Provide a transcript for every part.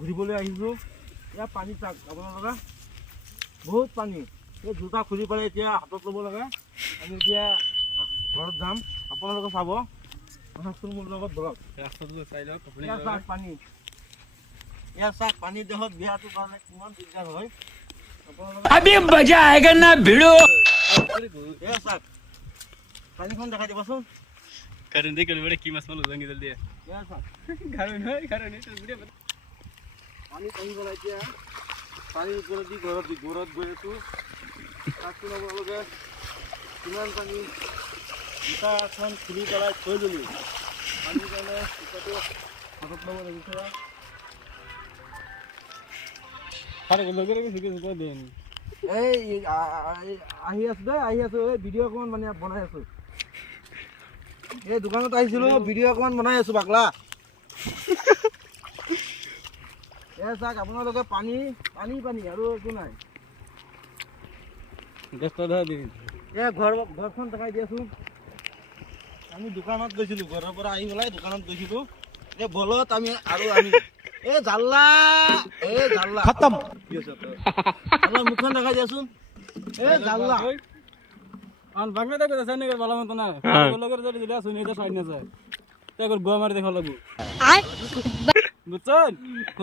ঘূৰিবলৈ আহিছোঁ। ইয়াৰ পানী চাওক আপোনালোকে, বহুত পানী। এই জোতা খুলি পেলাই এতিয়া হাতত ল'ব লাগে। আমি এতিয়া ঘৰত যাম, আপোনালোকে চাব। আহকচোন মোৰ লগত বলক। ইয়াৰ চাওক পানী, ইয়াৰ চাওক পানী দেহত বিয়াটোৰ কাৰণে কিমান দিগদাৰ হয়। अभी मजा आएगा ना भिड़ो। এয়া চাওক পানীখন দেখাই দিবাচোন। कारण देखो बड़े की मस्त मालूम जंगी जल्दी है এয়া চাওক घर नहीं तो वीडियो পানী আহি পেলাই এতিয়া পানীৰ ওপৰত দি ঘৰত গৈ আছোঁ। তাতকৈ আপোনালোকে কিমান পানী, জোতা এখন খুলি পেলাই থৈ দিলোঁ। পানীৰ কাৰণে জোতাটো হাতত ল'ব লাগিছে। खाने को लगे रे सुके देन এই আহি আছোঁ দেই, আহি আছোঁ। এই ভিডিঅ' অকণমান মানে বনাই আছোঁ। এই দোকানত আহিছিলোঁ, ভিডিঅ' অকণমান বনাই আছোঁ পাগলা। এই চাওক আপোনালোকে পানী পানী পানী আৰু একো নাই। दस्ता दा दे এই ঘৰখন দেখাই দিয়াচোন। আমি দোকানত গৈছিলোঁ, ঘৰৰ পৰা আহি পেলাই দোকানত গৈছিলোঁ। এই বলত আমি এই জাল্লা খতম। আমাৰ মুখখন দেখাই দিয়াচোন। এই জাল্লা आन बांगला देखो जैसे नहीं कर वाला मत ना लगे जल्दी जल्दी सुनी तो साइड ना जाए ते कर गोवा मार देखा लगू बुचन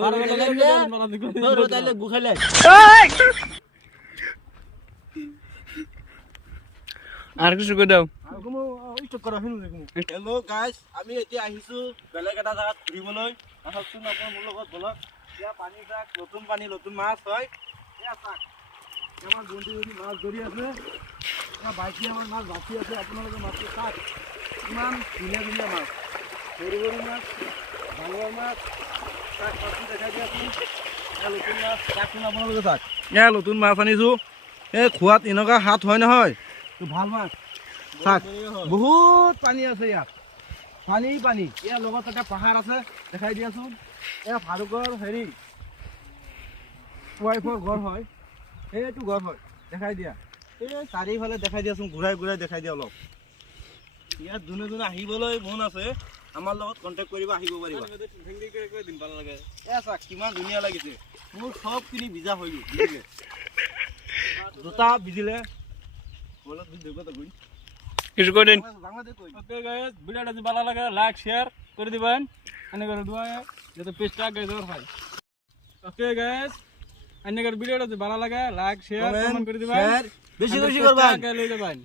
और लगे वाला देखो তাইলে গুখাইলে আর কিছু করে দাও। আৰু কোনো ইষ্টক কৰা শুনো দেখোন। হেল্ল' গাইজ, আমি এতিয়া আহিছোঁ বেলেগ এটা জেগাত ঘূৰিবলৈ। আহকচোন আপোনাৰ মোৰ লগত বলক। এতিয়া পানী চাওক, নতুন পানী নতুন মাছ হয়। এয়া চাওক আমাৰ বন্ধু মাছ ধৰি আছে। বাইকি আমাৰ মাছ বাচি আছে। আপোনালোকে মাছটো চাওক, ইমান ধুনীয়া ধুনীয়া মাছ, সৰু সৰু মাছ, ডাঙৰ মাছ। তাক মাছটো দেখাই দিয়াচোন। এয়া নতুন মাছ, চাওকচোন আপোনালোকে চাওক। এয়া নতুন মাছ আনিছোঁ। এই খোৱাত এনেকুৱা হাত হয় নহয়, ভাল মাছ। চাওক বহুত পানী আছে ইয়াত, পানী পানী। ইয়াৰ লগত এটা পাহাৰ আছে, দেখাই দিয়াচোন। এয়া ফাৰুকৰ ৱাইফৰ ঘৰ হয়, সেইটো ঘৰ হয়। দেখাই দিয়া, এই চাৰিওফালে দেখাই দিয়াচোন, ঘূৰাই ঘূৰাই দেখাই দিয়া অলপ। ইয়াত যোনে যোনে আহিবলৈ মন আছে আমাৰ লগত কণ্টেক্ট কৰিব, আহিব পাৰিব। दिन वाला लगे এয়া চাওক কিমান ধুনীয়া লাগিছে। মোৰ চবখিনি ভিজা হৈ গ'ল, ভিজিলে জোতা ভিজিলে। কিছু করে দিন। ओके गाइस वीडियो যদি ভালো লাগে লাইক শেয়ার করে দিবেন এনে করে দোয়া যাতে পেজটা আগে জোর হয়। ওকে গাইস এনে করে ভিডিওটা যদি ভালো লাগে লাইক শেয়ার কমেন্ট করে দিবেন, বেশি বেশি করবেন। আগে লই যাবেন।